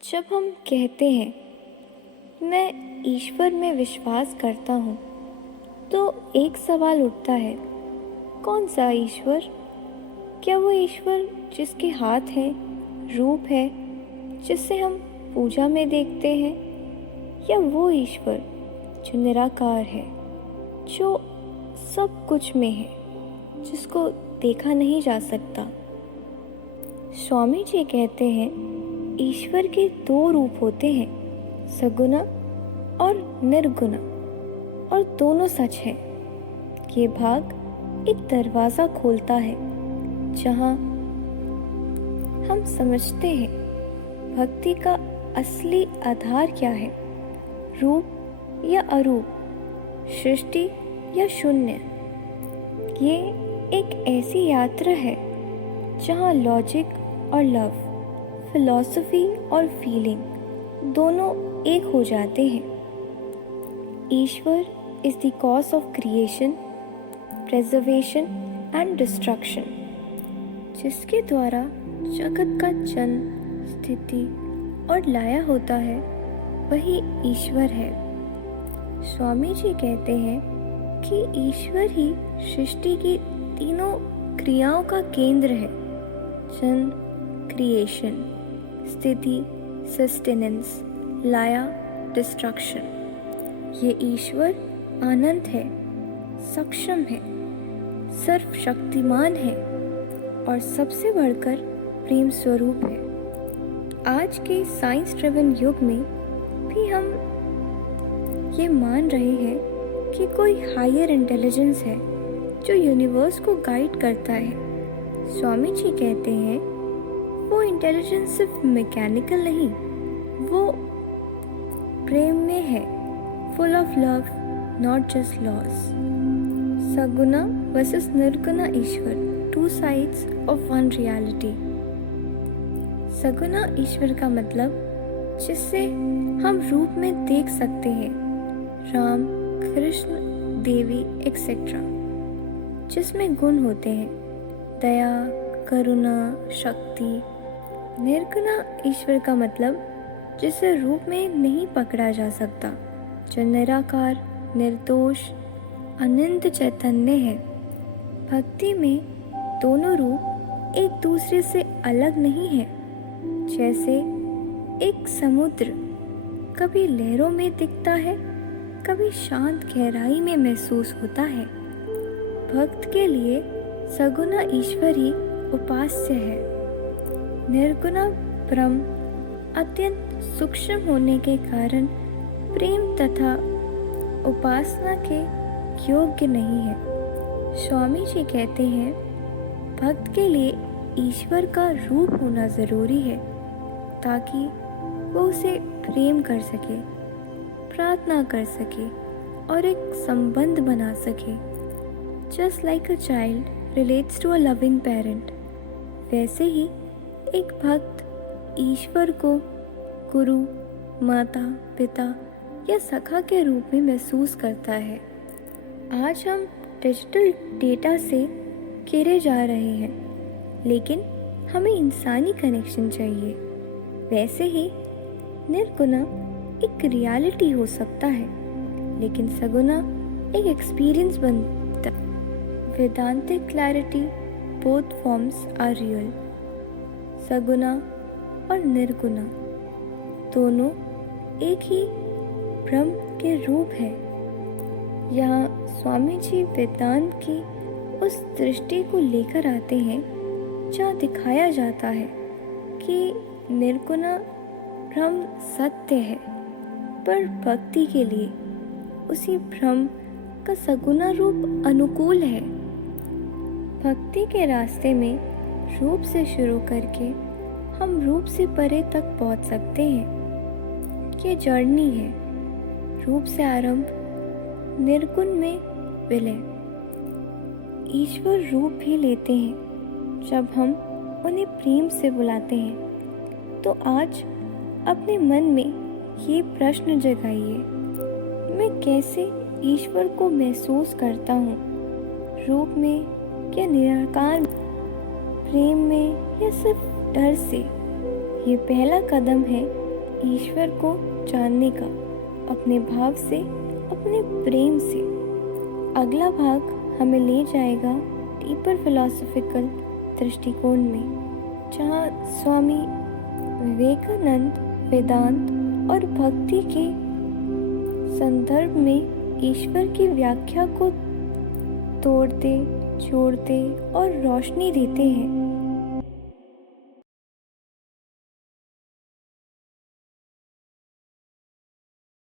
जब हम कहते हैं मैं ईश्वर में विश्वास करता हूँ, तो एक सवाल उठता है, कौन सा ईश्वर? क्या वो ईश्वर जिसके हाथ है, रूप है, जिसे हम पूजा में देखते हैं, या वो ईश्वर जो निराकार है, जो सब कुछ में है, जिसको देखा नहीं जा सकता? स्वामी जी कहते हैं ईश्वर के दो रूप होते हैं, सगुना और निर्गुना, और दोनों सच है। ये भाग एक दरवाज़ा खोलता है जहाँ हम समझते हैं भक्ति का असली आधार क्या है, रूप या अरूप, सृष्टि या शून्य। ये एक ऐसी यात्रा है जहाँ लॉजिक और लव, फिलॉसफी और फीलिंग दोनों एक हो जाते हैं। Ishwar is the cause of creation, preservation and destruction, जिसके द्वारा जगत का जन्म, स्थिति और लय होता है, वही ईश्वर है। स्वामी जी कहते हैं कि ईश्वर ही सृष्टि की तीनों क्रियाओं का केंद्र है, जन्म, क्रिएशन, स्थिति, सस्टेनेंस, लय, डिस्ट्रक्शन। ये ईश्वर अनंत है, सक्षम है, सर्वशक्तिमान है और सबसे बढ़कर प्रेम स्वरूप है। आज के साइंस ड्रिवन युग में भी हम ये मान रहे हैं कि कोई हायर इंटेलिजेंस है जो यूनिवर्स को गाइड करता है। स्वामी जी कहते हैं वो इंटेलिजेंस सिर्फ मैकेनिकल नहीं, वो प्रेम में है, full of love, not just loss. Saguna versus nirguna Ishwar, two sides of one reality. सगुना ईश्वर का मतलब जिससे हम रूप में देख सकते हैं, राम, कृष्ण, देवी एक्सेट्रा, जिसमें गुण होते हैं, दया, करुणा, शक्ति। निर्गुणा ईश्वर का मतलब जिसे रूप में नहीं पकड़ा जा सकता, जो निराकार, निर्दोष, अनंत चैतन्य है। भक्ति में दोनों रूप एक दूसरे से अलग नहीं है। जैसे एक समुद्र कभी लहरों में दिखता है, कभी शांत गहराई में महसूस होता है। भक्त के लिए सगुना ईश्वर ही उपास्य है। निर्गुणा ब्रह्म अत्यंत सूक्ष्म होने के कारण प्रेम तथा उपासना के योग्य नहीं है। स्वामी जी कहते हैं भक्त के लिए ईश्वर का रूप होना जरूरी है ताकि वो उसे प्रेम कर सके, प्रार्थना कर सके और एक संबंध बना सके। Just like a child relates to a loving parent, वैसे ही एक भक्त ईश्वर को गुरु, माता, पिता या सखा के रूप में महसूस करता है। आज हम डिजिटल डेटा से घिरे जा रहे हैं, लेकिन हमें इंसानी कनेक्शन चाहिए। वैसे ही निर्गुणा एक रियलिटी हो सकता है, लेकिन सगुना एक एक्सपीरियंस बनता है। Vedantic clarity, both forms are real. सगुना और निर्गुणा दोनों एक ही ब्रह्म के रूप है। यहाँ स्वामी जी वेदांत की उस दृष्टि को लेकर आते हैं जहाँ दिखाया जाता है कि निर्गुणा ब्रह्म सत्य है, पर भक्ति के लिए उसी ब्रह्म का सगुना रूप अनुकूल है। भक्ति के रास्ते में रूप से शुरू करके हम रूप से परे तक पहुंच सकते हैं। ये जर्नी है, रूप से आरंभ, निर्गुण में विलय। ईश्वर रूप भी लेते हैं जब हम उन्हें प्रेम से बुलाते हैं। तो आज अपने मन में ये प्रश्न जगाइए, मैं कैसे ईश्वर को महसूस करता हूँ? रूप में या निराकार, प्रेम में या सिर्फ डर से? ये पहला कदम है ईश्वर को जानने का, अपने भाव से, अपने प्रेम से। अगला भाग हमें ले जाएगा डीपर फिलोसॉफिकल दृष्टिकोण में, जहाँ स्वामी विवेकानंद वेदांत और भक्ति के संदर्भ में ईश्वर की व्याख्या को तोड़ते, जोड़ते और रोशनी देते हैं।